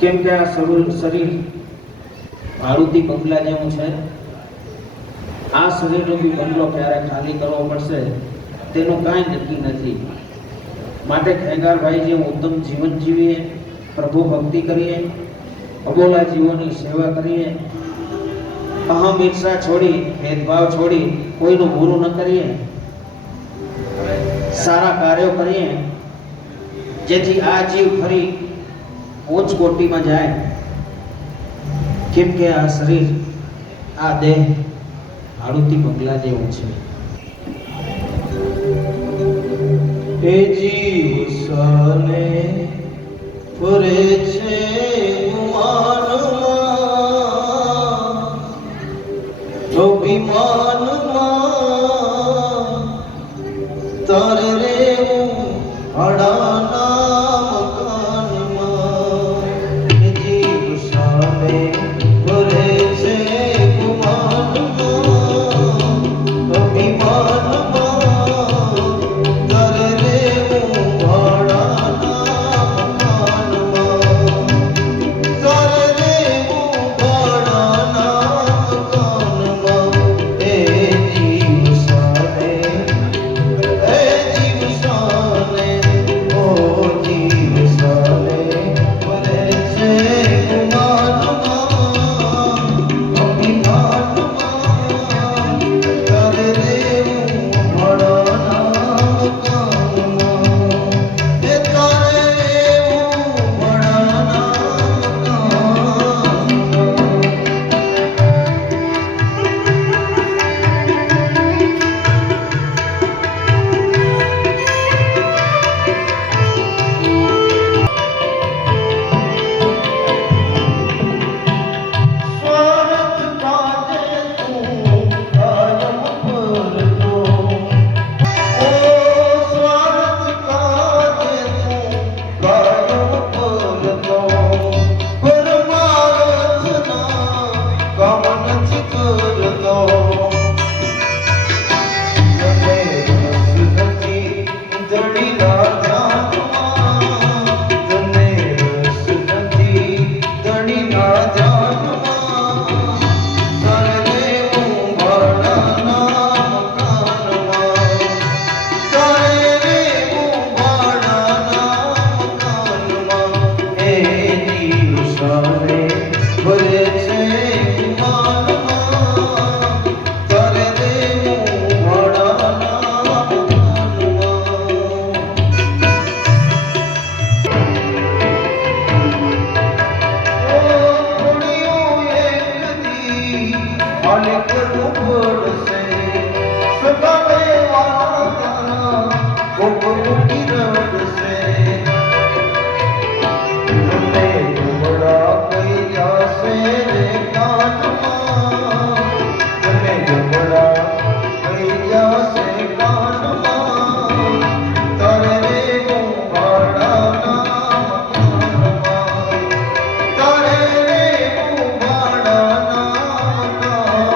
કેમ કે આ શરીર ભાડુતી બંગલા જેવું છે. આ શરીરનો બી બંગલો ક્યારે ખાલી કરવો પડશે તેનું કાંઈ નક્કી નથી. માટે ખેંગારભાઈ જેવું ઉત્તમ જીવન જીવીએ, પ્રભુ ભક્તિ કરીએ, અબોલા જીવોની સેવા કરીએ, અહમ ઈર્ષા છોડી, ભેદભાવ છોડી કોઈનું બુરું ન કરીએ, સારા કાર્યો કરીએ, જેથી આ જીવ ફરી ઉચ્ચ કોટીમાં જાય. કેમ કે આ શરીર, આ દેહ ભાડુતી બંગલા જેવું છે. એ જીવ સને ફરે છે ગુમાનમાં, અભિમાનમાં, તારે રેવું અડાના મકાનમાં. એ જીવ સને ફરે છે ગુમાનમાં, અભિમાનમાં, તારે રેવું અડાના મકાનમાં, તારે રેવું અડાના મકાનમાં. એ જીવ સને, એ જીવ સને, ઓ જીવ સને ફરે છે ગુમાનમાં, અભિમાનમાં, તારે રેવું અડાના મકાનમાં. એ તારે રેવું અડાના મકાનમાં. સ્વાર્થ કાજે તું કાયમ કરતો, ઓ સ્વાર્થ કાજે તું કાયમ કરતો, પરમાર્થના કામ નથી કરતો. તને રસ નથી ધણીના ધ્યાનમાં, તને રસ નથી ધણીના ધ્યાનમાં, તારે રેવું ભાડાના મકાનમાં, તારે રેવું ભાડાના મકાનમાં. એ જીવ સને ફરે છે ગુમાનમાં, તારે રેવું ભાડાના મકાનમાં. થોડીઓ એક દી હાલે કરવું પડશે, સગાવે વાળા તારા કોક ઉઠી રડશે. તમને જમણા કહી જાશે રે કાનમાં, તમને જમણા કહી જાશે કાનમાં, તારે રેવું ભાડાના મકાનમાં, તારે રેવું ભાડાના મકાનમાં.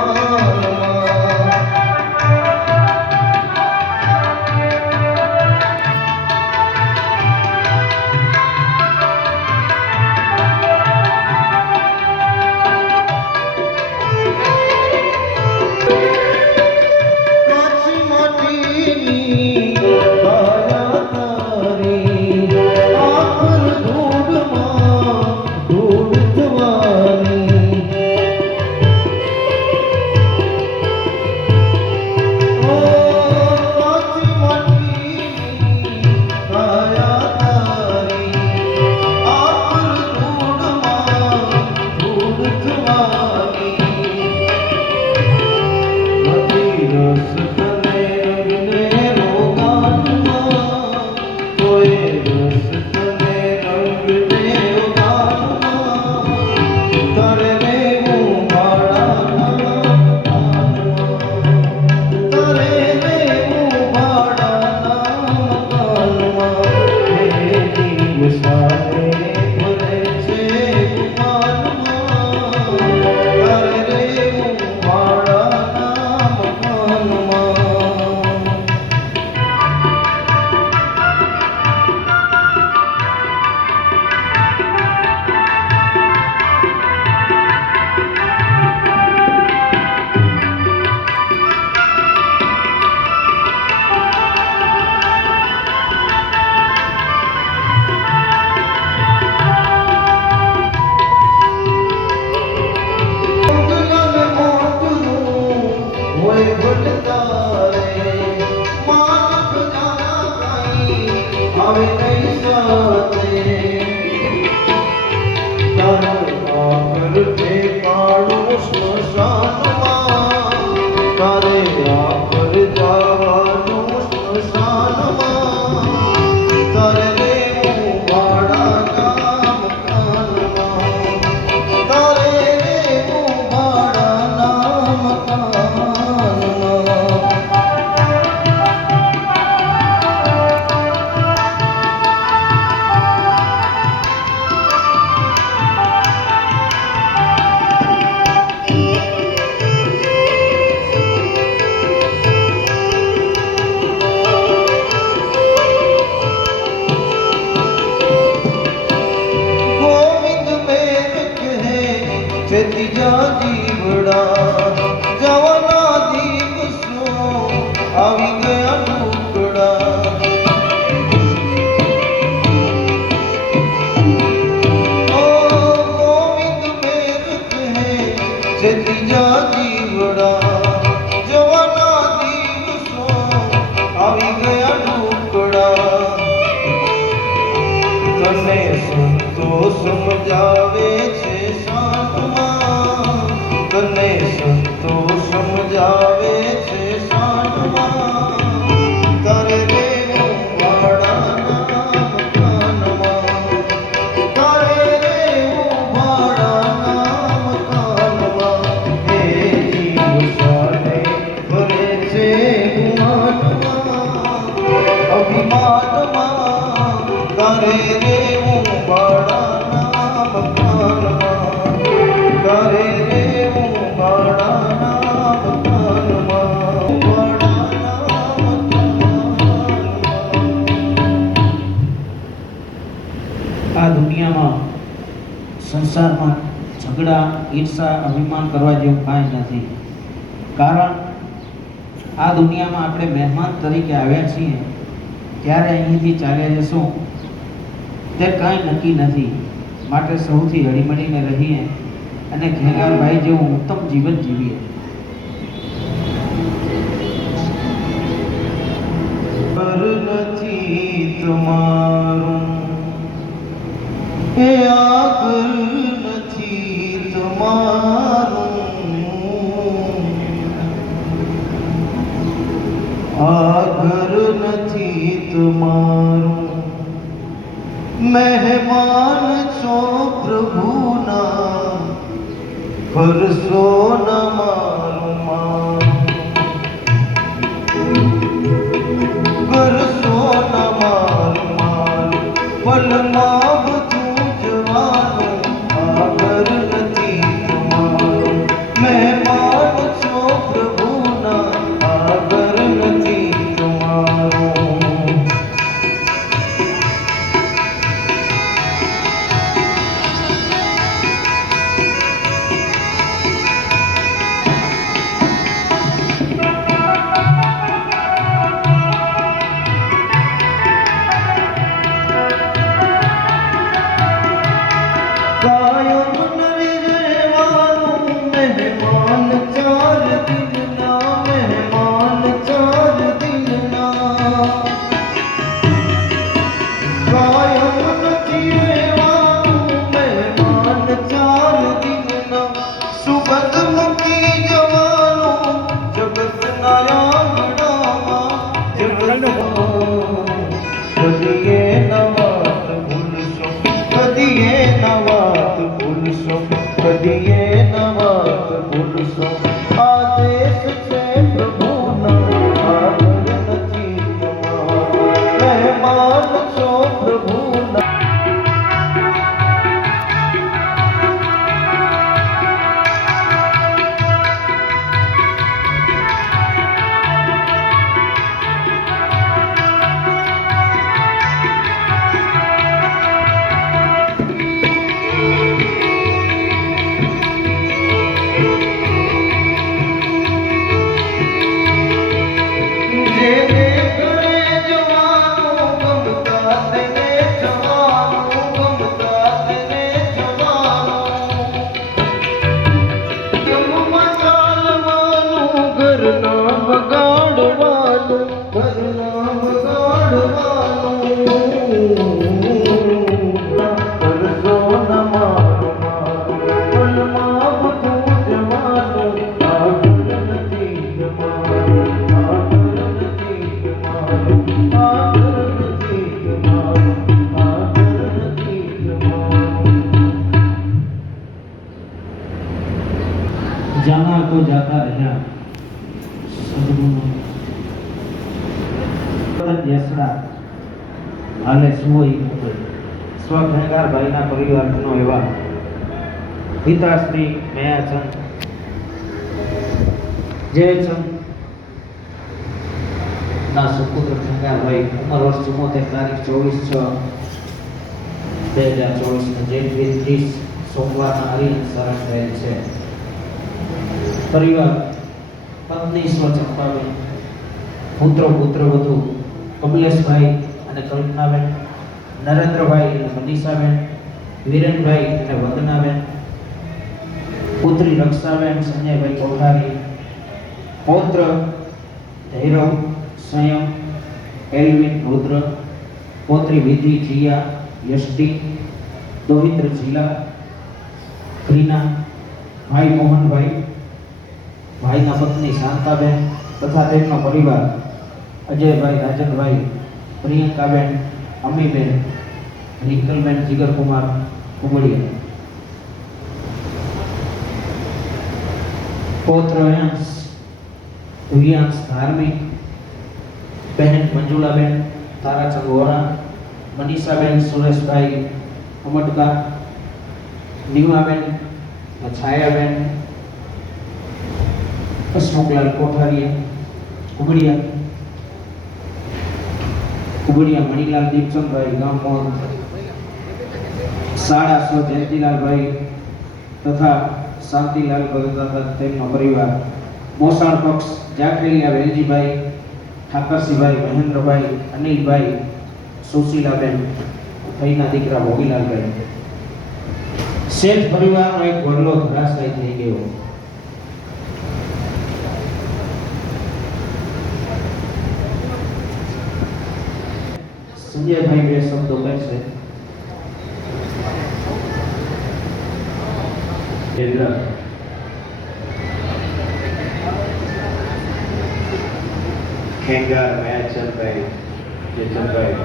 કાચી માટીની કાયા તારી, આખર ધૂળમાં ધૂળ થવાની. ઓ કાચી માટીની કાયા તારી, આખર ધૂળમાં ધૂળ થવાની. નથી રસ તને રંગને રોગાનમાં, તોય રસ તને રંગને રોગાનમાં, તારે રેવું ભાડાના મકાનમાં, તારે રેવું ભાડાના મકાનમાં. એ જીવ સને ફરે છે ગુમાનમાં, તારે રેવું ભાડાના મકાનમાં. ત્રીજા જીવડા જવાના દિવસો આવી ગયા ટુકડા ઓ ગોવિંદ મેર કહે છે ત્રીજા જીવડા જવાના દિવસો આવી ગયા ટુકડા તને સંતો સમજાવે છે શાંતમાં તને સંતો સમજાવે છે શાંતમાં તારે રેવું ભાડાના મકાનમાં તારે રેવું ભાડાના મકાનમાં હે જીવ સાને ભરે છે ગુમાનમાં અભિમાનમાં તારે રેવું ભાડાના મકાનમાં તારે રેવું ભાડાના મકાનમાં ભાડાના મકાનમાં આ દુનિયામાં સંસારમાં ઝઘડા ઈર્ષા અભિમાન કરવા જેવું કાંઈ નથી. કારણ આ દુનિયામાં આપણે મહેમાન તરીકે આવ્યા છીએ ત્યારે અહીંથી ચાલ્યા જશું તે કાંઈ નક્કી નથી. માટે સૌથી હળીમળીને રહીએ અને ઘેગારભાઈ જેવું ઉત્તમ જીવન જીવીએ. ઘર નથી તમારું એ આ ઘર નથી તમારું આ ઘર નથી તમારું મહેમાન છો પ્રભુના ફરશો ન મારું કરશો ન મારું પલમાં બધું જવાનું આ ઘર નથી તમારું મહેમાન છો પ્રભુના આ ઘર નથી તમારું કાયમ નહીં રહેવાનું મહેમાન ચાર દિનના મહેમાન ચાર દિનના કાયમ નથી રહેવાનું મહેમાન ચાર દિનના સુગંધ મૂકી જવાનું જગતના આંગણામાં કદીએ નવાત ભૂલશો કદીએ નવાત ભૂલશો કદીએ નવાત ભૂલશો આ દેશ છે પ્રભુના આ ઘર નથી તમારો મહેમાન છો પ્રભુના જેને ઘરે જવાનું ગમતા તેને જવાનું ગમતા તેને જવાનું યમમાં ચાલવાનું ઘરના બગાડવાનું ઘરના બગાડવાનું કરશો ન મારું પલમાં બધું જવાનું આ ઘર નથી જવાનું આ ઘર નથી જવાનું આ ઘર નથી જવાનું આ ઘર નથી જવાનું जाना तो जाता રહ્યા સદગુણો જેસડા હાલે સુઈ સ્વ ઘેગારભાઈના પરિવારનો એવા પિતાશ્રી મયાચંદ જયચંદ ના સુપુત્ર ઘેગારભાઈ ઉંમર વર્ષ 74 તારીખ 24/6/2024 ને જે 30 સોમવારના હરિહંસ શરણ થયેલ છે. પરિવાર પત્ની સ્વ ચંપાબેન, પુત્રવધુ કમલેશભાઈ અને કલ્પનાબેન, નરેન્દ્રભાઈ અને મનીષાબેન, વિરેનભાઈ અને વંદનાબેન, પુત્રી રક્ષાબેન સંજયભાઈ કોઠારી, પૌત્ર ધૈરવ સંયમ એલ્વિન રુદ્ર, પૌત્રી વિધિ જીયા યષ્ટી, દોહિત્ર જિલ્લા ક્રીના, ભાઈ મોહનભાઈ, ભાઈના પત્ની શાંતાબેન તથા તેમનો પરિવાર અજયભાઈ, રાજનભાઈ, પ્રિયંકાબેન, અમીબેન, રિંકલબેન, જીગરકુમાર કુબડિયા, પૌત્ર અંશ ધુલિયાંશ ધાર્મિક, બહેન મંજુલાબેન, તારાચંદ વોરા, મનીષાબેન, સુરેશભાઈ અમટકા, નીમાબેન, છાયાબેન, હસમુખલાલ કોઠારીયા કુબડિયા, મણીલાલ દીપચંદભાઈ, ગામ મોહન, શાળા સ્વ જયંતિલાલભાઈ તથા શાંતિલાલ તથા તેમનો પરિવાર, મોસાળ પક્ષ જાખેલિયા વેલજીભાઈ, ઠાકરસિંહભાઈ, મહેન્દ્રભાઈ, અનિલભાઈ, સુશીલાબેન, ભાઈના દીકરા ભોગીલાલભાઈ. શેઠ પરિવારનો એક વડલો ધરાશાયી થઈ ગયો. સંજયભાઈ બે શબ્દો કહેશે. ખેંગાર મયાચંદભાઈ, ચેતનભાઈ,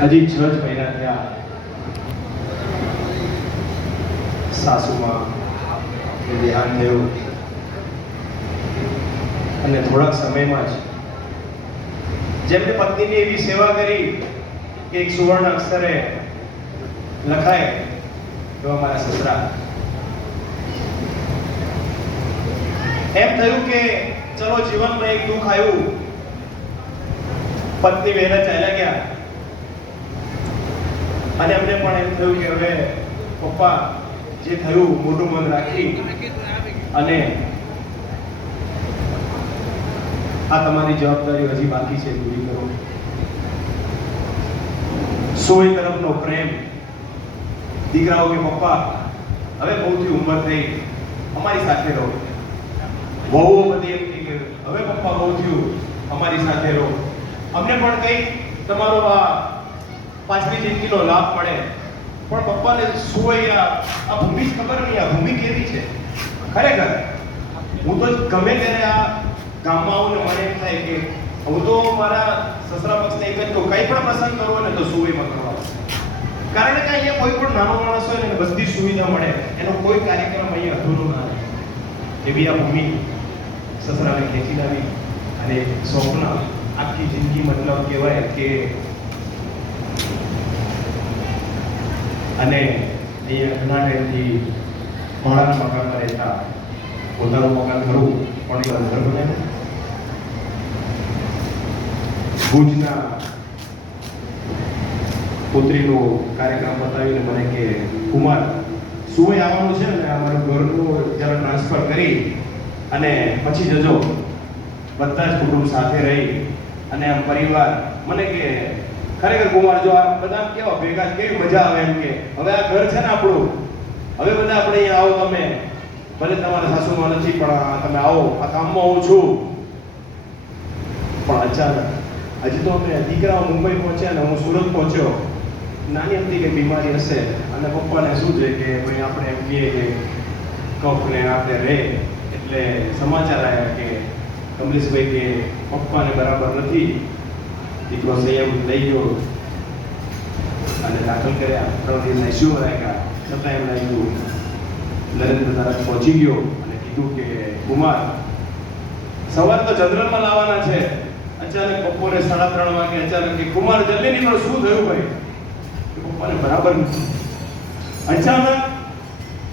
હજી 6 જ મહિના થયા. સાસુમાં દેહાંત થયું અને થોડાક સમયમાં જ જેમને પત્નીની એવી સેવા કરી કે એક સુવર્ણ અક્ષરે લખાય તો અમારા સસરા એમ થયું કે ચલો જીવનમાં એક દુઃખ આવ્યું, પત્ની વહેલા ચાલ્યા ગયા અને અમને પણ એમ થયું કે હવે પપ્પા જે થયું મોટું મન રાખી અને આ તમારી જવાબદારી હજી બાકી છે પૂરી કરો. સોય તરફનો પ્રેમ, દીકરાઓ કે પપ્પા હવે બહુથી ઉંમર થઈ, અમારી સાથે રહો. વહુઓ બધી એમ થઈ ગઈ હવે પપ્પા બહુ થયું, અમારી સાથે રહો. અમને પણ કંઈક તમારો આ પાછલી જિંદગીનો લાભ મળે. પણ પપ્પાને સોય આ ભૂમિ જ ખબર નહીં, આ ભૂમિ કેવી છે ખરેખર. હું તો ગમે ત્યારે આ ગામમાં આવું ને મને એમ થાય કે હું તો મારા સસરા પક્ષને એક જ કહું, કંઈ પણ પ્રસંગ કરવો ને તો સુવીમાં કરવા. કારણ કે અહીંયા કોઈ પણ નાનો માણસ હોય ને બધી સુવિધા મળે, એનો કોઈ કાર્યક્રમ અહીંયા અધૂરો ના રહે. એવી આ ભૂમિ સસરાને ખેંચી લાવી અને સ્વપ્ન આખી જિંદગી મતલબ કહેવાય કે અને અહીંયા ઘણા ટાઈમથી ભાડાના મકાનમાં રહેતા, પોતાનું મકાન ખરું પણ એ ઘર બનાવ્યું. ભુજના પુત્રીનો કાર્યક્રમ બતાવીને મને કે કુમાર સુવે આવવાનું છે ને અમારું ઘરનું જરા ટ્રાન્સફર કરી અને પછી જજો, બધા જ કુટુંબ સાથે રહી અને આમ પરિવાર. મને કે ખરેખર કુમાર જો આ બધા કેવા ભેગા કેવી મજા આવે એમ કે હવે આ ઘર છે ને આપણું, હવે બધા આપણે અહીંયા આવો, તમે ભલે તમારા સાસુમાં નથી પણ તમે આવો, આ કામમાં હું છું. પણ અચાનક હજી તો અમે દીકરાઓ મુંબઈ પહોંચ્યા ને હું સુરત પહોંચ્યો. નાની હતી કે બીમારી હશે અને પપ્પાને શું છે કે ભાઈ આપણે એમ કહીએ કે કફને આપણે રહે એટલે સમાચાર આવ્યા કે કમલેશભાઈ કે પપ્પાને બરાબર નથી. દીકરો સંયમ લઈ ગયો અને દાખલ કર્યા, 3 દિવસ આઈસીયુમાં રાખ્યા. છતાં એમ લાગ્યું નરેન્દ્ર તરફ પહોંચી ગયો અને કીધું કે કુમાર સવાર તો જનરલમાં લાવવાના છે. અચાનક બપોરે 3:30 વાગે અચાનક કે કુમાર જલ્દી નીકળો, શું થયું ભાઈ? પપ્પાને બરાબર નથી.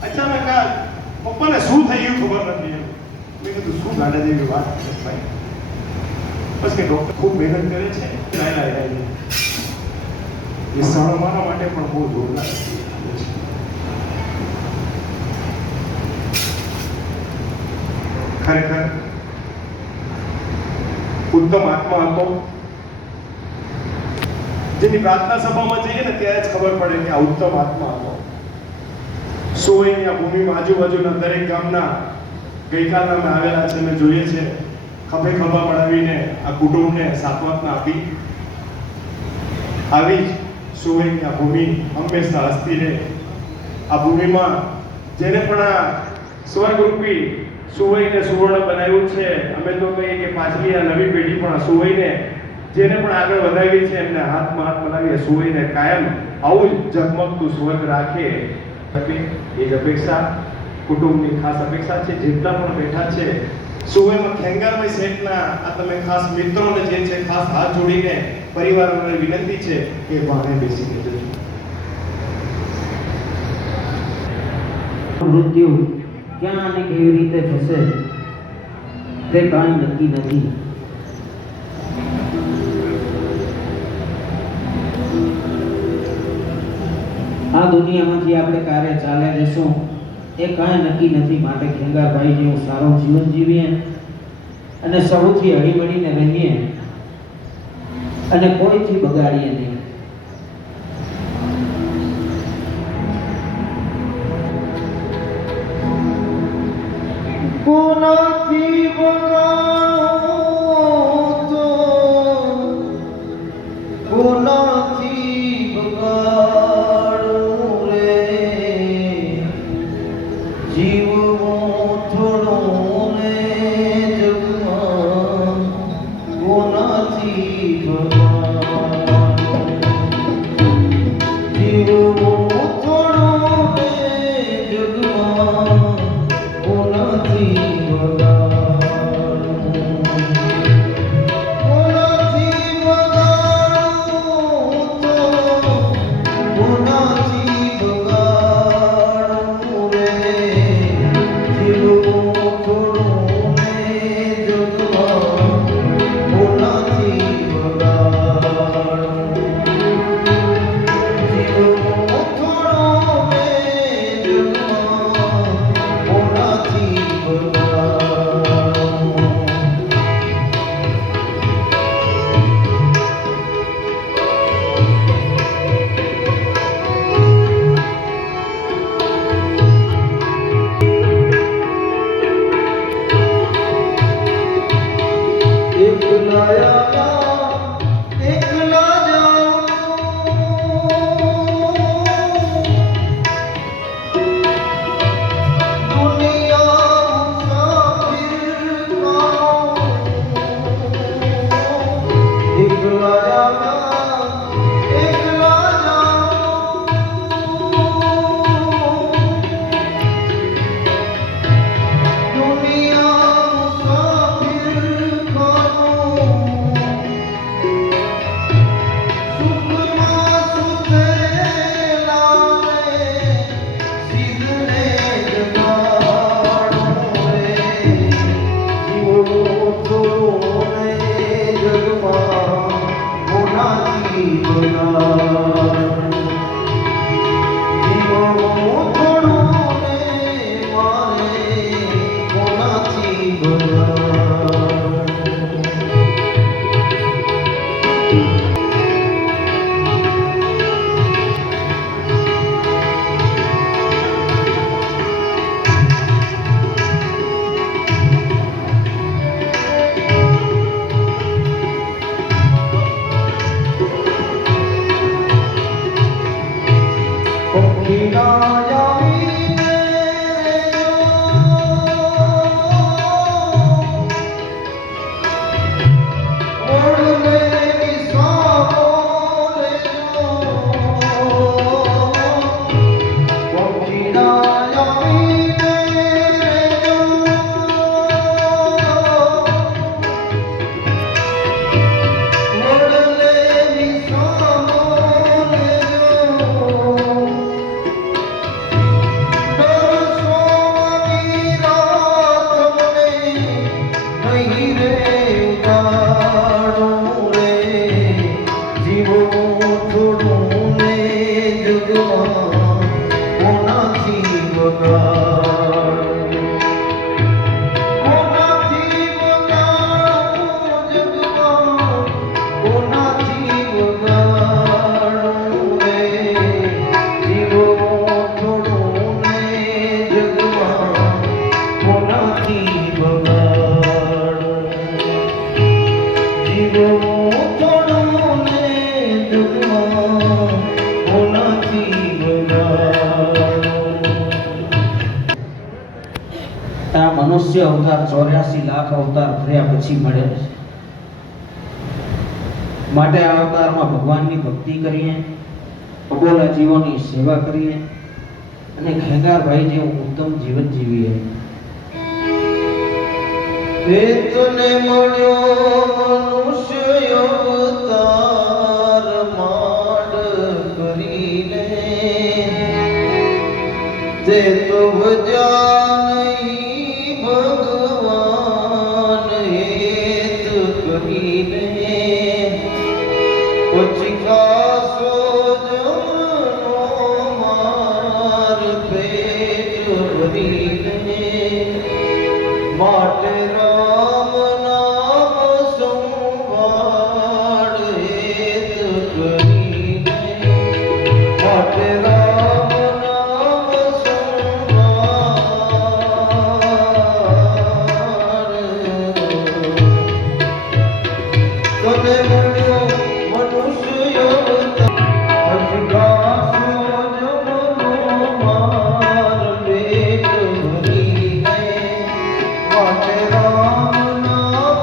અચાનક આ પપ્પાને શું થઈ ગયું ખબર નથી. મેં કીધું શું ગાડા જેવી વાત છે ભાઈ. બસ કે ડૉક્ટર ખૂબ મહેનત કરે છે એ સ્થળ અમારા માટે પણ બહુ જોરદાર છે. ખરેખર ઉત્તમ આત્મા હતો, જેની પ્રાર્થના સભામાં જઈએ ને ત્યારે જ ખબર પડે કે આ ઉત્તમ આત્મા હતો. સોયની આ ભૂમિમાં આજુબાજુના દરેક ગામના ગઈકાલના અમે આવેલા છે, અમે જોઈએ છે ખભે ખભા મળાવીને આ કુટુંબને સાંત્વના આપી. આવી જ સોયની આ ભૂમિ હંમેશા હસતી રહે. આ ભૂમિમાં જેને પણ આ સ્વર્ગરૂપી સુવઈને સુવર્ણ બનાવ્યું છે, અમે તો કહીએ કે પાછલી આ નવી પેઢી પણ આ સુવઈને જેને પણ આગળ વધાવી છે એમને હાથમાં હાથ બનાવીએ. સુવઈને કાયમ આવું જ ઝગમગતું સ્વર્ગ રાખે એ જ અપેક્ષા કુટુંબની ખાસ અપેક્ષા છે. જેટલા પણ બેઠા છે સુવઈમાં ખેંગારભાઈ શેઠના આ તમે ખાસ મિત્રોને જે છે ખાસ હાથ જોડીને પરિવારોને વિનંતી છે કે વાહે બેસીને જજો. મૃત્યુ ક્યાં અને કેવી રીતે થશે તે કાંઈ નક્કી નથી. આ દુનિયામાંથી આપણે ક્યારે ચાલે જશું એ કાંઈ નક્કી નથી. માટે ખેંગારભાઈ જેવું સારું જીવન જીવીએ અને સૌથી હળીમળીને રહીએ અને કોઈથી બગાડીએ નહીં. કોનાથી બગાડો તો કોનાથી બગાડો રે, જીવવો થોડો ને જગમાં કોનાથી બગાડો, જીવવો થોડો ને જગમાં કોનાથી અવતાર 84 લાખ અવતાર થયા પછી મળે છે. માટે આ અવતારમાં ભગવાનની ભક્તિ કરીએ, અબોલા જીવોની સેવા કરીએ અને ખેંગારભાઈ જેવું ઉત્તમ જીવન જીવીએ. તને મળ્યો મનુષ્ય અવતાર માંડ કરીને, તે તો ભજ્યા નહીં ભગવાન હેત કરીને. પછી કાસો જમનો માર પેટ ભરીને, માટે રામ નામ સંભાળ હેત કરીને. માટે રામ નામ સંભાળ. તને મળ્યો મનુષ્ય અવતાર, અજગાસો જમનો માર પેટ ભરીને. માટે રામ નામ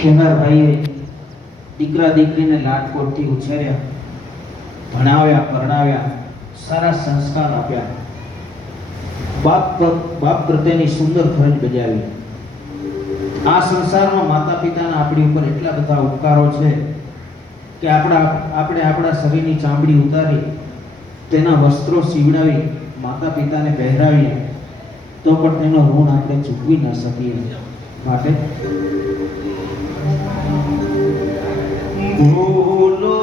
ખેંગારભાઈએ દીકરા દીકરીને લાડકોટથી ઉછેર્યા, ભણાવ્યા, પરણાવ્યા, સારા સંસ્કાર આપ્યા, બાપ પ્રત્યેની સુંદર ફરજ બજાવી. આ સંસારમાં માતા પિતાના આપણી ઉપર એટલા બધા ઉપકારો છે કે આપણે આપણા શરીરની ચામડી ઉતારી તેના વસ્ત્રો સીવડાવી માતા પિતાને પહેરાવીએ તો પણ તેનો ઋણ આપણે ચૂકવી ન શકીએ. માટે ભૂલો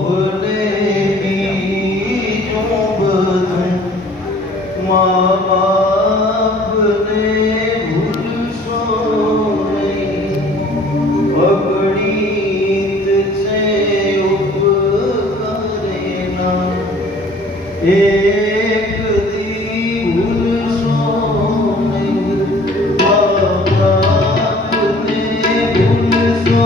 ભલે બીજું બધું, મા બાપને ભૂલશો નહીં. અગણિત છે ઉપકારેના, એક દી ભૂલશો નહીં. મા બાપને ભૂલશો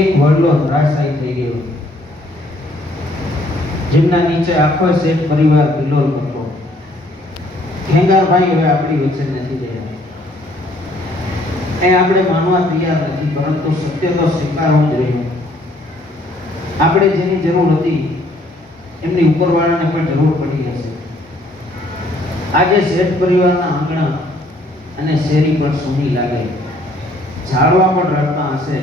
એક વડલો ધરાશાયી થઈ ગયો, જેમના નીચે આખો શેઠ પરિવાર કિલોલ હતો. ખેંગારભાઈ હવે આપણી વચ્ચે નથી રહ્યા. એ આપણે માનવા તૈયાર નથી, પરંતુ સત્ય તો સ્વીકારવું જ રહ્યું. આપણે જેની જરૂર હતી એમની ઉપરવાળાને પણ જરૂર પડી હશે. આજે શેઠ પરિવારના આંગણા અને શેરી પણ સૂની લાગે, ઝાડવા પણ રડતા હશે.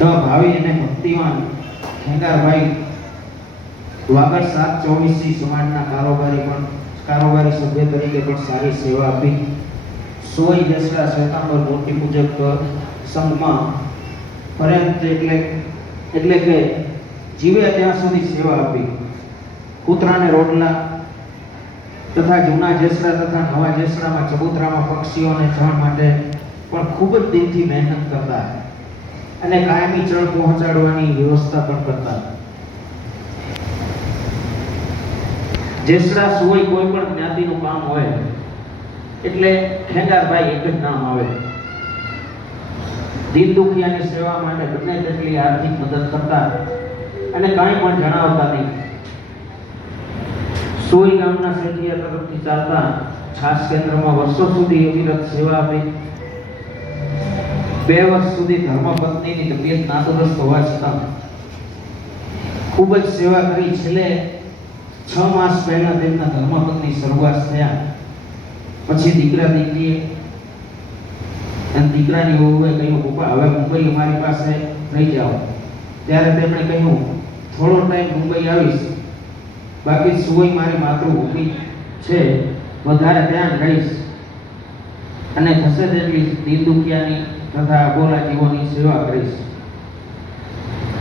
એવા ભાવિ અને ભક્તિવાન ખેંગારભાઈ વાગડ 724 સમાજના કારોબારી સભ્ય તરીકે પણ સારી સેવા આપી. સોય દસરા શ્વેતાંબર મૂર્તિ પૂજક સંઘમાં પર્યંત એટલે કે જીવે ત્યાં સુધી સેવા આપી. કૂતરાને રોટલા તથા જૂના જેસરા તથા નવા જેસરામાં ચબૂતરામાં પક્ષીઓને જણ માટે પણ ખૂબ જ દિલથી મહેનત કરતા અને કાયમી ચણ પહોંચાડવાની વ્યવસ્થા પણ કરતા. જેસડા સુવઈ કોઈ પણ જ્ઞાતિનું કામ હોય એટલે ખેંગારભાઈ એક જ નામ આવે. દીન દુખિયાની સેવા માટે બંને તેટલી આર્થિક મદદ કરતા અને કાંઈ પણ જણાવતા નહીં. સોઈ ગામના શેઠિયા તરફથી ચાલતા છાસ કેન્દ્રમાં વર્ષો સુધી અવિરત સેવા આપી. 2 વર્ષ સુધી ધર્મપત્નીની તબિયત નાદુરસ્ત હોવા છતાં ખૂબ જ સેવા કરી. છેલ્લે 6 માસ પહેલા તેમના ધર્મપત્ની સ્વર્ગવાસ થયા. પછી દીકરીએ અને દીકરાની વહુએ કહ્યું, પપ્પા હવે મુંબઈ અમારી પાસે રહી જાઓ. ત્યારે તેમણે કહ્યું, થોડો ટાઈમ મુંબઈ આવીશ, બાકી સુવઈ મારી માતૃભૂમિ છે, વધારે ત્યાં જ રહીશ અને થશે તેટલી દીન દુખિયાની તથા અબોલા જીવોની સેવા કરીશ.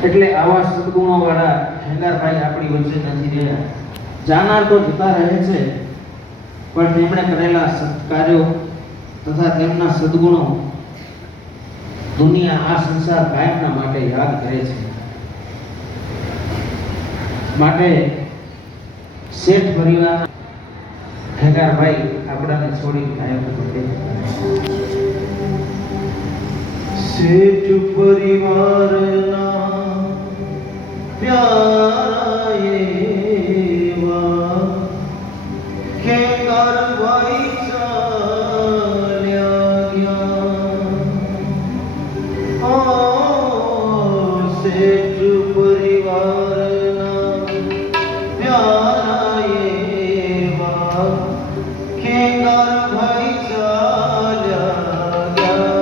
એટલે આવા સદગુણો વાળા ખેંગારભાઈ આપણી વચ્ચે નથી રહ્યા. જાનાર તો જતા રહે છે, પણ તેમણે કરેલા સત્કાર્યો તથા તેમના સદગુણો દુનિયા આ સંસાર કાયમના માટે યાદ કરે છે. માટે શેઠ પરિવાર ખેંગારભાઈ આપણાને છોડી ગાયબ થયા. શેઠ પરિવારના પ્યારા એવા ખેંગારભાઈ ચાલ્યા ગયા. શેઠ પરિવારના પ્યારા એવા ખેંગારભાઈ ચાલ્યા ગયા.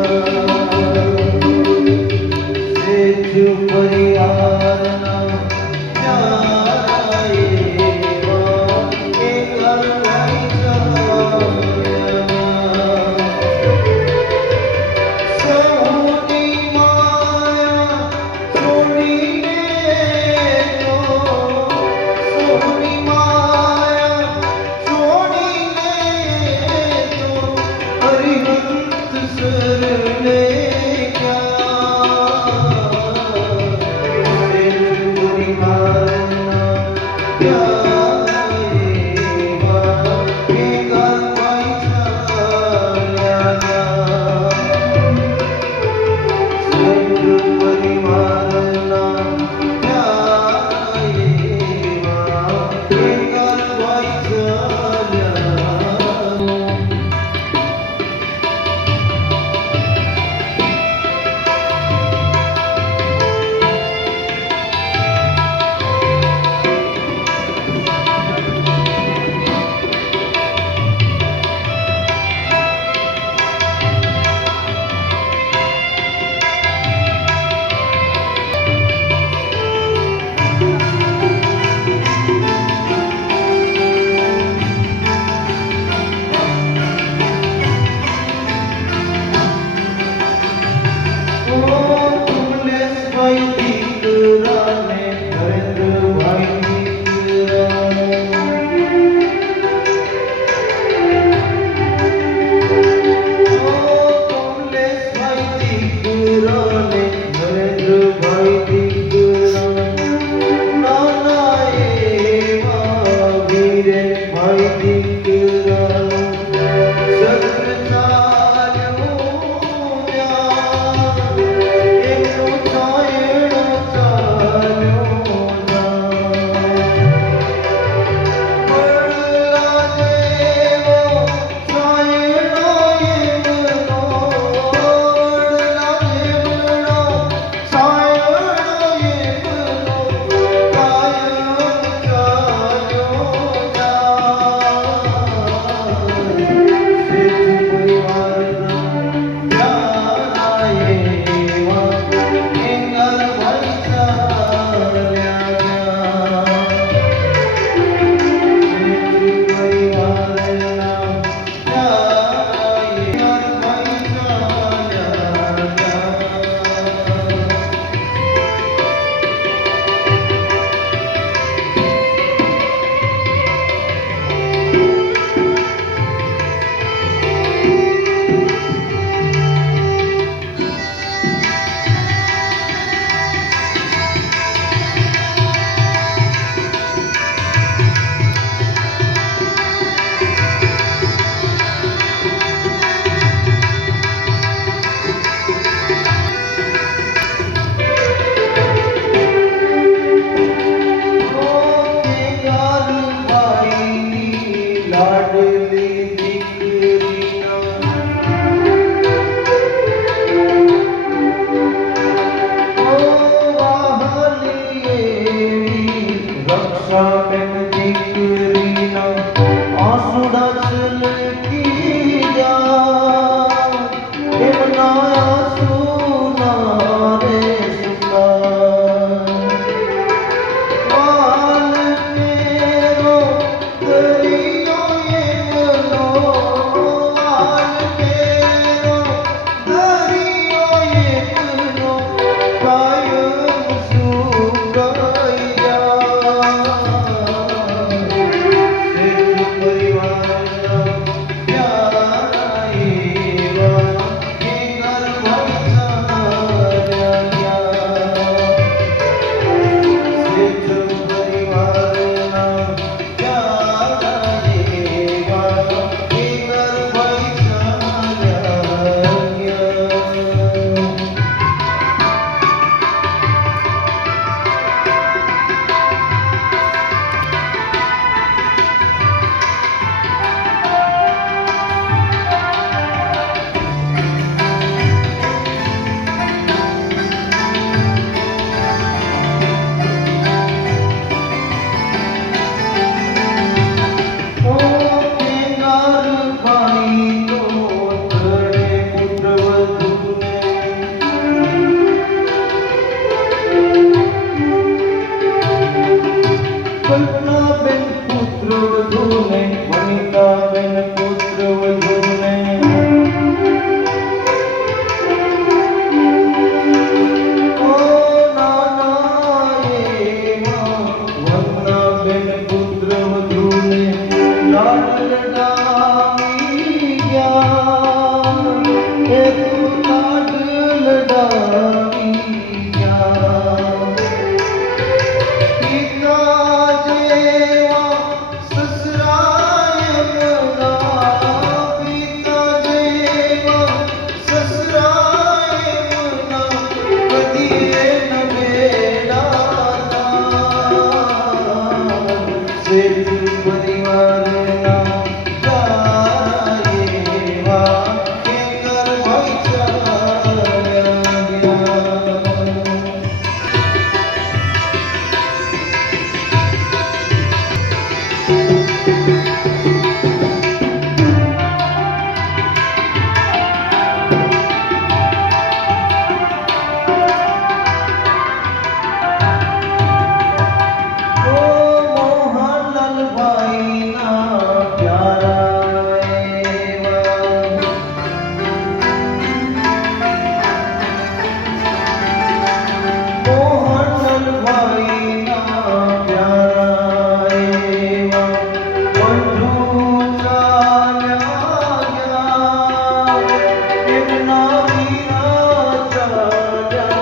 એમના વિના ચાલ્યા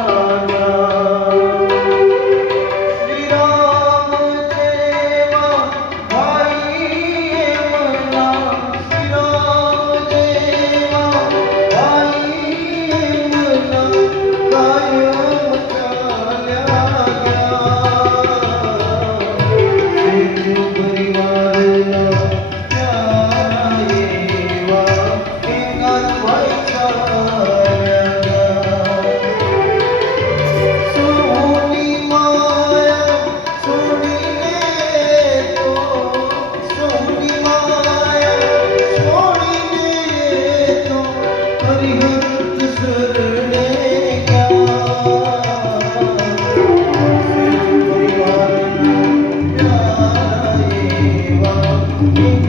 શ્રી રામ જેવા ભાઈ એમના શ્રી રામ જેવા ભાઈ એમના કાયમ ચાલ્યા ગયા શેઠ પરિવારના પ્યારા એવા એના ભાઈ ચાલ્યા ગયા સોની માયા છોડીને તો સોની માયા છોડીને તો હરિહંત શરણે ગયા પરિવારના પ્યારા એવા એના ભાઈ ચાલ્યા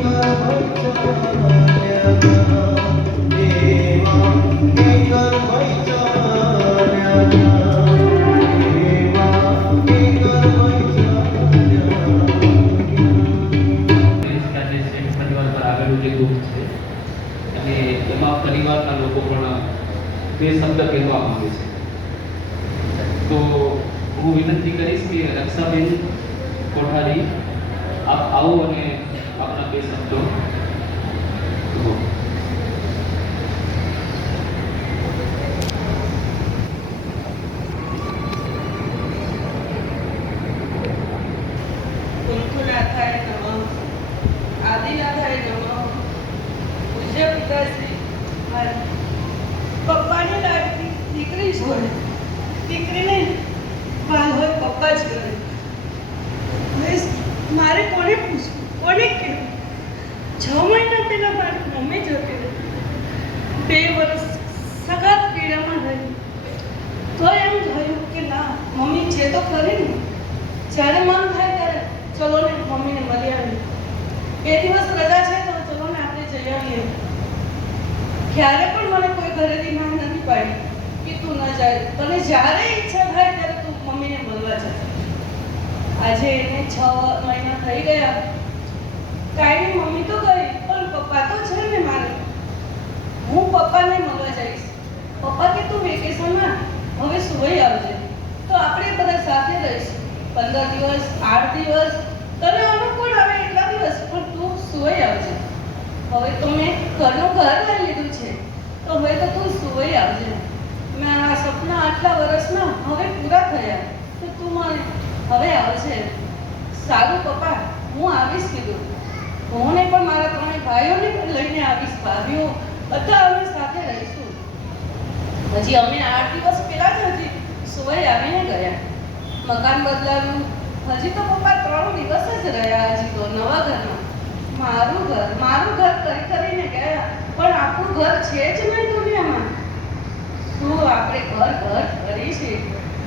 ગયા એવા એના ભાઈ ચાલ્યા ગયા એવા એના ભાઈ ચાલ્યા આજે શેઠ પરિવાર પર આવેલું જે દુઃખ છે અને એમાં પરિવારના લોકો પણ બે શબ્દ કહેવા માંગે છે. તો હું વિનંતી કરીશ કે રક્ષાબેન કોઠારી આપ આવો અને આપણા બે શબ્દો કહો. કુંકુનાથાય નમઃ આદિનાથાય નમઃ. પૂજ્ય પિતાશ્રી, મારી પપ્પાની લાડકી દીકરી જ હોય. દીકરીને વાલ હોય પપ્પા જ કરે. હવે મારે કોને પૂછવું, કોને કહેવું? 6 મહિના પહેલા મારી મમ્મી જતી રહી. 2 વર્ષ સખત પીડામાં રહી. તો એમ થયું કે ના, મમ્મી છે તો ખરી ને. જ્યારે મન થાય ત્યારે ચલો ને મમ્મીને મળી આવીએ. 2 દિવસ રજા છે તો ચલો ને આપણે જઈ આવીએ. ક્યારે પણ મને કોઈ ઘરેથી ના નથી પાડી કે તું ન જાય. તને જ્યારે ઈચ્છા થાય ત્યારે તું મમ્મીને મળવા જા. આજે એને 6 મહિના થઈ ગયા. કાંઈ નહીં, મમ્મી તો ગઈ પણ પપ્પા તો છે ને મારે. હું પપ્પાને મળવા જઈશ. પપ્પા કે તું વેકેશનમાં હવે સુઈ આવજે તો આપણે બધા સાથે રહીશું. 15 દિવસ 8 દિવસ તને અનુકૂળ આવે એટલા દિવસ, પણ તું સુઈ આવજે. હવે તો મેં ઘરનું ઘર લઈ લીધું છે તો હવે તો તું સુઈ આવજે. મારા સપના આટલા વર્ષના હવે પૂરા થયા તો તું મને હવે આવજે. સારું પપ્પા, હું આવીશ કીધું. હું ને પણ મારા 3 ભાઈઓને પણ લઈને આવીશ. ભાભીઓ બધા અમે સાથે રહીશું. હજી અમે 8 દિવસ પહેલા જ હજી સુઈ આવીને ગયા. મકાન બદલાવ્યું. હજી તો પપ્પા 3 દિવસ જ રહ્યા. હજી તો નવા ઘરમાં મારું ઘર કરીને ગયા, પણ આપણું ઘર છે જ નહીં દુનિયામાં. શું આપણે ઘર કરી છે?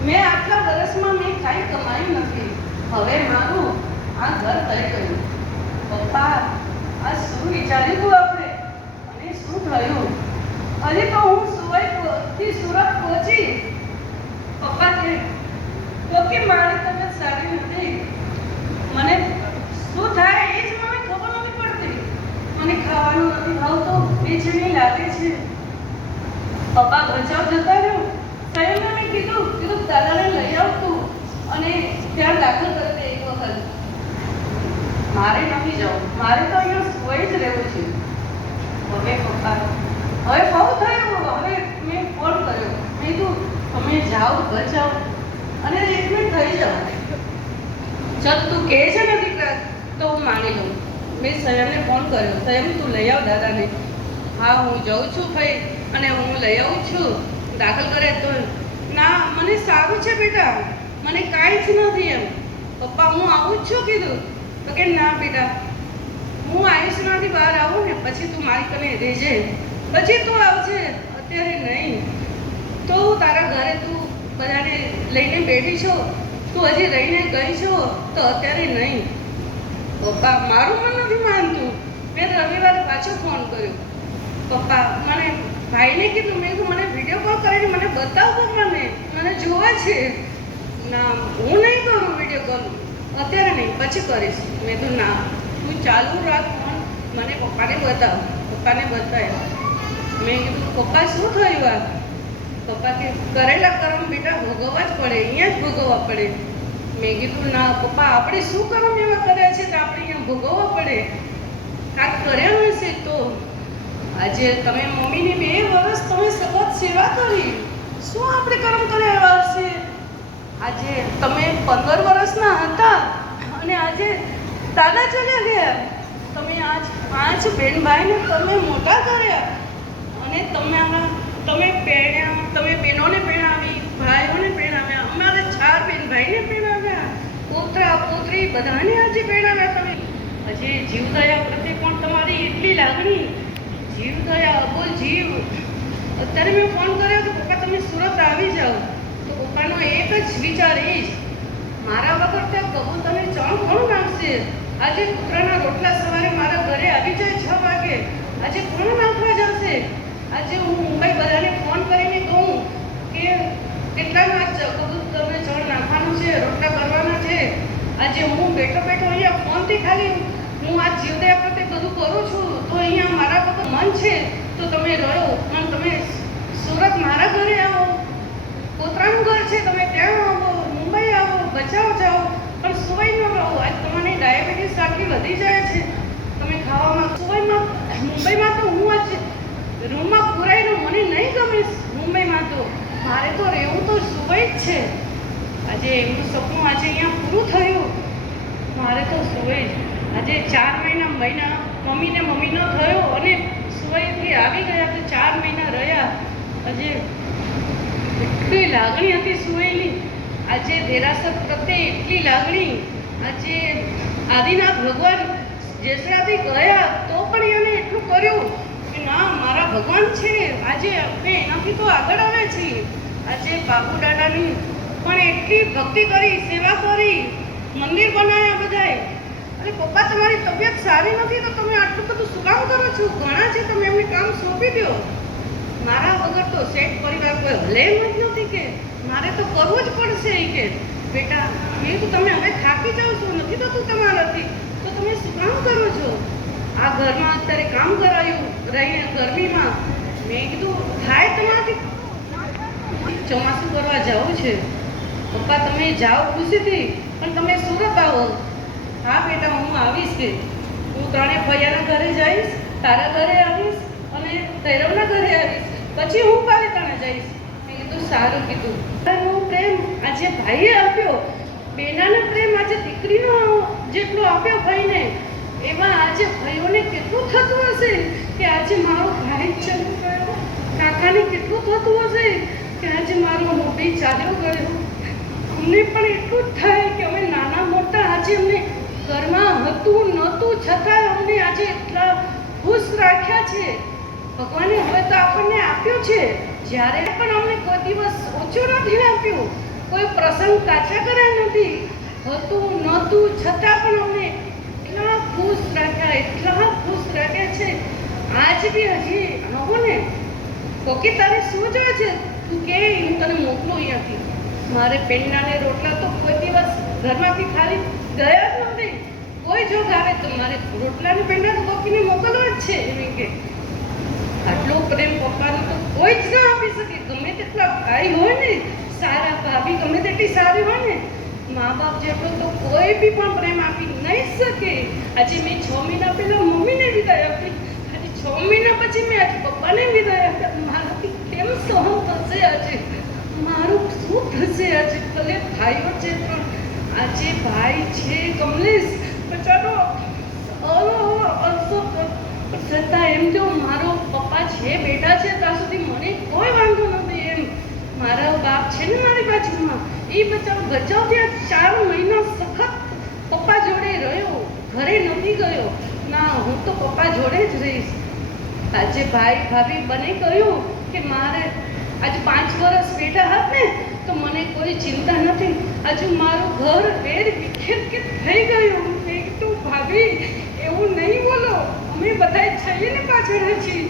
મેં આટલા વર્ષમાં મેં કાંઈ કમાયું નથી. હવે મારું આ ઘર થઈ ગયું. પપ્પા, આ શું વિચાર્યું તું આપણે અને શું થયું? હજી તો હું સુરતથી સુરત પહોંચી. પપ્પા કે મારી તબિયત સારી નથી. મને શું થાય એ જ મને ખબર નથી પડતી. મને ખાવાનું નથી ભાવતું, બેચેની લાગે છે. પપ્પા બચાવ જતા રહ્યો. સંયમને મેં કીધું દાદાને લઈ આવતું અને ત્યાં દાખલ કરી દે એક વખત. મારે નથી જવું, મારે તો અહીંયા સુઈ જ રહેવું છે. હવે પપ્પા, હવે બહુ થયું. હવે મેં ફોન કર્યો. મેં કીધું તમે જાઓ બચાવ અને ટ્રીટમેન્ટ થઈ જાઓ. ચાલ તું કહે છે ને દીકરા તો હું માની લઉં. મેં સંયમને ફોન કર્યો. સંયમ તું લઈ આવ દાદાને. હા, હું જાઉં છું ભાઈ અને હું લઈ આવું છું. દાખલ કરે તો ના, મને સારું છે બેટા, મને કાંઈ જ નથી એમ. પપ્પા હું આવું જ છું કીધું. તો કે ના બેટા, હું આયુષ્યમાંથી બહાર આવું ને પછી તું મારી કને રહેજે, પછી તું આવજે, અત્યારે નહીં. તો તારા ઘરે તું બધાને લઈને બેઠી છો, તું હજી રહીને ગઈ છો તો અત્યારે નહીં. પપ્પા મારું મન નથી માનતું. મેં રવિવારે પાછો ફોન કર્યો. પપ્પા મને ભાઈને કીધું, મેં કીધું મને વિડીયો કોલ કરીને મને બતાવો, મને જોવા છે. ના, હું નહીં કરું વિડીયો કોલ, અત્યારે નહીં, પછી કરીશ. મેં કીધું ના, તું ચાલુ રાખ ફોન, મને પપ્પાને બતાવ. પપ્પાને બતાવ્યો. મેં કીધું પપ્પા શું થયું આ? પપ્પા કે કરેલા કર્મ બેટા ભોગવવા જ પડે, અહીંયા જ ભોગવવા પડે. મેં કીધું ના પપ્પા, આપણે શું કર્મ એવા કર્યા છે કે આપણે અહીંયા ભોગવવા પડે? કાંઈક કર્યા હશે તો. આજે તમે મમ્મીની 2 વર્ષ તમે સતત સેવા કરી, શું આપણે કર્મ કર્યા એવા હશે? આજે તમે 15 વર્ષના હતા અને આજે દાદા ચાલ્યા ગયા. તમે આજ 5 બેન ભાઈને તમે મોટા કર્યા અને તમે પહેણ્યા, તમે બહેનોને પહેણાવી, ભાઈઓને પહેણાવ્યા, અમારે 4 બેન ભાઈને પહેણાવ્યા, પોતરા પોતરી બધાને આજે પહેણાવ્યા. તમે આજે જીવદયા પ્રત્યે પણ તમારી એટલી લાગણી, જીવદયા અબોલ જીવ. અત્યારે મેં ફોન કર્યો કે પપ્પા તમે સુરત આવી જાઓ, તો પપ્પાનો એક જ વિચાર એ જ, મારા વગર ત્યાં કબૂતરને ચણ કોણ નાખશે? આજે કૂતરાના રોટલા સવારે મારા ઘરે આવી જાય 6 વાગે, આજે કોણ નાખવા જશે? આજે હું મુંબઈ બધાને ફોન કરીને કહું કે કેટલામાં કબૂતરને ચણ નાખવાનું છે, રોટલા કરવાના છે. આજે હું બેઠો અહીંયા ફોનથી ખાલી હું આ જીવદયા પ્રત્યે બધું કરું છું, તો અહીંયા મારા વગર મન છે તો તમે રહો અને તમે સુરત મારા ઘરે આવો, કોતરાનું ઘર છે તમે ત્યાં આવો, મુંબઈ આવો, બચાવ જાઓ, પણ સુવાઈ ન રહો. આજ તમારી ડાયાબિટીસ આટલી વધી જાય છે, તમે ખાવામાં સુવાઈમાં. મુંબઈમાં તો હું આજ રૂમમાં પુરાઈને મને નહીં ગમે. મુંબઈમાં તો મારે તો રહેવું તો સુવાઈ જ છે. આજે એમનું સપનું આજે અહીંયા પૂરું થયું. મારે તો સુવાઈ જ. આજે 4 મહિના મમ્મીનો થયો અને સુવાઈથી આવી ગયા તો 4 મહિના રહ્યા. આજે એટલી લાગણી હતી સુવાઈની, આજે દેરાસર પ્રત્યે એટલી લાગણી. આજે આદિનાથ ભગવાન જેસરાથી ગયા તો પણ એને એટલું કર્યું કે ના મારા ભગવાન છે. આજે આપણે એનાથી તો આગળ આવે છીએ. આજે બાપુ દાદાની પણ એટલી ભક્તિ કરી, સેવા કરી, મંદિર બનાવ્યા બધાએ. અરે પપ્પા તમારી તબિયત સારી નથી તો તમે આટલું બધું શું કામ કરો છો? ઘણા છે, તમે એમને કામ સોંપી દો. મારા વગર તો શેઠ પરિવાર કોઈ હલે એમ જ નથી કે મારે તો કરવું જ પડશે. એ કે બેટા મેં તો તમે હવે થાકી જાઓ છો, નથી થતું તમારાથી તો તમે શું કામ કરો છો? આ ઘરમાં અત્યારે કામ કરાયું રહીને ગરમીમાં. મેં કીધું થાય તમારાથી, ચોમાસું કરવા જવું છે. પપ્પા તમે જાઓ ખુશીથી, પણ તમે સુરત આવો. હા બેટા હું આવીશ. કે હું 3 ફૈયાના ઘરે જઈશ, તારા ઘરે આવીશ અને ભૈરવના ઘરે આવીશ, પછી હું પાલિતાણા જઈશ. મેં કીધું સારું કીધું. એનો પ્રેમ આજે ભાઈએ આપ્યો, બેનાને પ્રેમ આજે દીકરીનો જેટલો આપ્યો ભાઈને, એમાં આજે ભાઈઓને કેટલું થતું હશે કે આજે મારો ભાઈ ચાલ્યો ગયો, કાકાને કેટલું થતું હશે કે આજે મારો મોભી ચાલ્યો ગયો. અમને પણ એટલું જ થાય કે અમે નાના મોટા આજે અમને ઘરમાં હતું નહોતું છતાં અમને આજે એટલા ખુશ રાખ્યા છે ભગવાને. હવે તો આપણને આપ્યું છે, જ્યારે પણ અમને કોઈ દિવસ ઓછું નથી આપ્યું, કોઈ પ્રસંગ કાચા કર્યા નથી, હતું નહોતું છતાં પણ અમને એટલા ખુશ રાખ્યા છે. આજ બી હજી આવો ને કોકી તારે શું જોઈએ છે તું કે હું તને મોકલું અહીંયાથી. મારે પેંડાને રોટલા તો કોઈ દિવસ ઘરમાંથી ખાલી ગયા જ નથી. કોઈ જોગ આવે તો મારે રોટલાને પેંડા તો કોકીને મોકલવા જ છે. એમ કે આટલો પ્રેમ પપ્પાનો તો કોઈ જ ના આપી શકે. ગમે તેટલા ભાઈ હોય ને સારા, ભાભી ગમે તેટલી સારી હોય ને, મા બાપ જેટલો તો કોઈ બી પણ પ્રેમ આપી નહીં શકે. આજે મેં 6 મહિના પહેલા મમ્મીને વિદાય આપી, આજે 6 મહિના પછી મેં આજે પપ્પાને વિદાય આપી. મારાથી કેમ સહન થશે? આજે મારું શું થશે? આજે ભલે ભાઈઓ છે પણ આજે ભાઈ છે કમલેશ બચારો છતાં એમ જો મારો પપ્પા છે, બેટા છે, ત્યાં સુધી મને કોઈ વાંધો નથી. એમ મારા બાપ છે ને મારી બાજુમાં, એ બચારો ગજાવ ત્યાં 4 મહિના સખત પપ્પા જોડે રહ્યો, ઘરે નથી ગયો. ના હું તો પપ્પા જોડે જ રહીશ. આજે ભાઈ ભાભી બને કહ્યું કે મારે આજે 5 વર્ષ બેઠા હાથ ને તો મને કોઈ ચિંતા નથી. આજે મારું ઘર વેર વિખેર થઈ ગયું. મેં કીધું ભાભી એવું નહીં બોલો, અમે બધા છીએ ને પાછળ છીએ.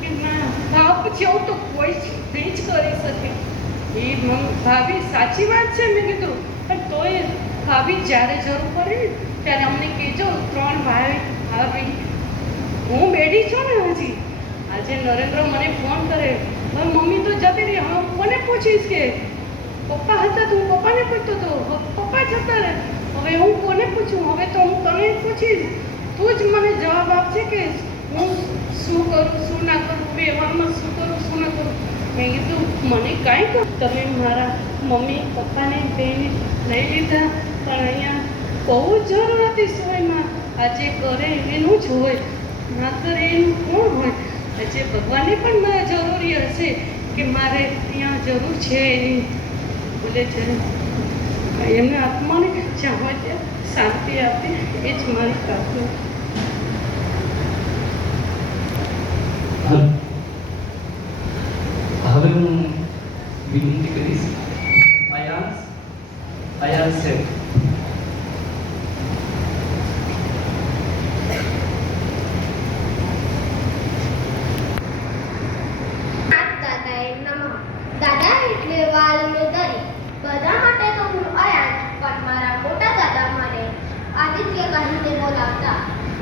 કે ના બાપ જેવું તો કોઈ નહીં જ કરી શકે. એ ભાભી સાચી વાત છે. મેં કીધું પણ તોય ભાભી જ્યારે જરૂર પડે ત્યારે અમને કહેજો. 3 ભાઈ ભાભી હું બેઠી છું ને હજી. આજે નરેન્દ્ર મને ફોન કરે, હવે મમ્મી તો જતી રહી, હવે હું કોને પૂછીશ કે પપ્પા હતા તો હું પપ્પાને પૂછતો હતો, હવે પપ્પા જતા રહે, હવે હું કોને પૂછું? હવે તો હું તને પૂછીશ, તું જ મને જવાબ આપશે કે હું શું કરું શું ના કરું, વ્યવહારમાં શું કરું શું ના કરું. મેં કીધું મને કાંઈ કહો, તમે મારા મમ્મી પપ્પાને બેને લઈ લીધા, પણ અહીંયા બહુ જરૂર હતી સમયમાં. આજે કરે એનું જ હોય, ના કરે એનું કોણ હોય? આજે ભગવાનને પણ મારે જરૂરી હશે કે મારે ત્યાં જરૂર છે એની. બોલે છે એમને આત્માને જ્યાં હોય ત્યાં શાંતિ આપે, એ જ મારી પ્રાર્થના. હવે હું વિનંતી કરીશ અયાન શેખ. દાદાએ નમઃ. દાદા એટલે વાલનું દરી. બધા માટે તો હું અયાન, પણ મારા મોટા દાદા મને આદિત્ય કહીને બોલાવતા.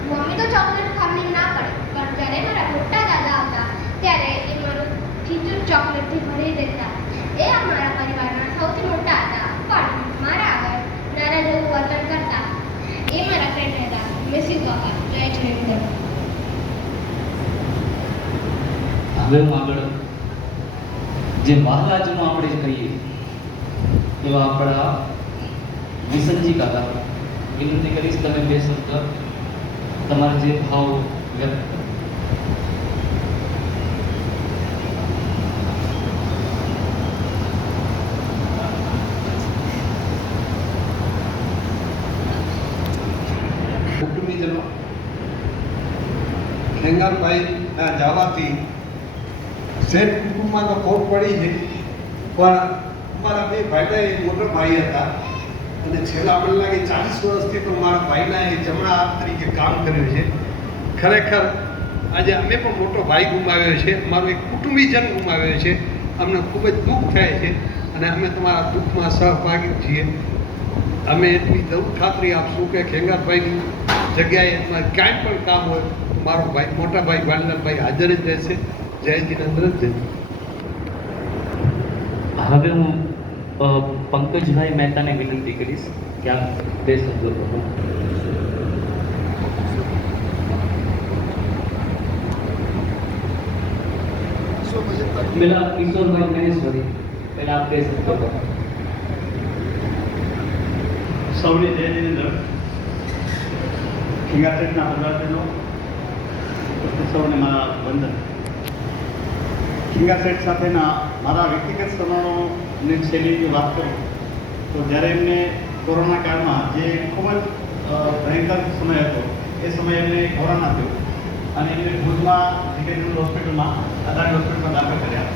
મમ્મી તો ચોકલેટ ખાવાની ના પડે, પણ જ્યારે મારા મોટા દાદા આવતા ત્યારે એ મારું ખીચું ચોકલેટથી ભરી દેતા. એ અમારા પરિવારના સૌથી મોટા હતા, પણ મારા આગળ નાના જેવું વર્તન કરતા. એ મારા ફ્રેન્ડ હતા મિસિસ કાકા. જય જય. હવે હું આગળ જે મહારાજનો આપણે કહીએ એવા આપણા વિસનજી કાકા વિનંતી કરીશ તમે બે શબ્દ તમારા જે ભાવ વ્યક્ત કરો. કુટુંબીજનો ખેંગારભાઈના જવાથી શેઠ કુટુંબમાં તો ખોટ પડી છે, પણ અમારા બે ભાઈના એક મોટા ભાઈ હતા અને છેલ્લા મને લાગે 40 વર્ષથી તો મારા ભાઈના એ જમણા હાથ તરીકે કામ કર્યું છે. ખરેખર આજે અમે પણ મોટો ભાઈ ગુમાવ્યો છે, અમારો એક કુટુંબીજન ગુમાવ્યો છે. અમને ખૂબ જ દુઃખ થાય છે અને અમે તમારા દુઃખમાં સહભાગી છીએ. અમે એટલી જરૂર ખાતરી આપશું કે ખેંગારભાઈની જગ્યાએ તમારે કાંઈ પણ કામ હોય તો મારો ભાઈ મોટા ભાઈ વાલનાભાઈ હાજર જ રહેશે. જય જીનેન્દ્ર જય. હવે હું પંકજભાઈ મહેતાને વિનંતી કરીશ કે આપ બે શબ્દો કહો. પેલા કિશોરભાઈ મહેશ્વરી, પેલા આપ બે શબ્દો કહો. સૌને જય જીનેન્દ્ર. ખેંગારભાઈના પરિવારજનો સૌને મારા વંદન. ખેંગાર શેઠ સાથેના મારા વ્યક્તિગત સંબંધોની શૈલીની વાત કરું તો જ્યારે એમને કોરોના કાળમાં જે ખૂબ જ ભયંકર સમય હતો એ સમયે એમને કોરોના થયો અને એમને ભુજમાં જનરલ હોસ્પિટલમાં અદાણી હોસ્પિટલમાં દાખલ કર્યા.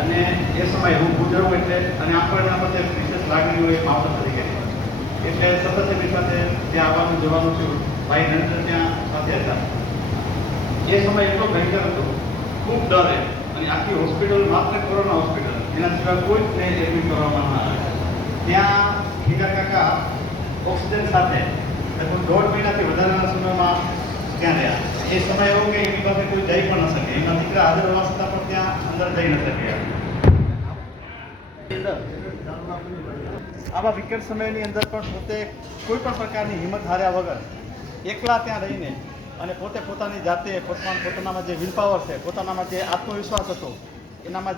અને એ સમયે હું ભુજ રહું એટલે અને આપણને બધે વિશેષ લાગણીઓ એ માવતર થઈ ગઈ એટલે સતત એમની સાથે ત્યાં આવવાનું જવાનું થયું. ભાઈ નરેન્દ્ર ત્યાં સાથે હતા. એ સમય એટલો ભયંકર હતો, ખૂબ ડર એમ. અને આખી હોસ્પિટલ માત્ર કોરોના હોસ્પિટલ, એના સિવાય કોઈ જ એડમિટ કરવામાં ના આવે. ત્યાં ખેંગાર કાકા ઓક્સિજન સાથે લગભગ 1.5 મહિનાથી વધારાના સમયમાં ત્યાં રહ્યા. એ સમય એવો કે એની પાસે કોઈ જઈ પણ ન શકે, એમના દીકરા હાજર હોવા છતાં પણ ત્યાં અંદર જઈ ન શક્યા. આવા વિકટ સમયની અંદર પણ પોતે કોઈ પણ પ્રકારની હિંમત હાર્યા વગર એકલા ત્યાં રહીને અને પોતે પોતાની જાતે પોતાનામાં જે વિલ પાવર છે, પોતાનામાં જે આત્મવિશ્વાસ હતો એનામાં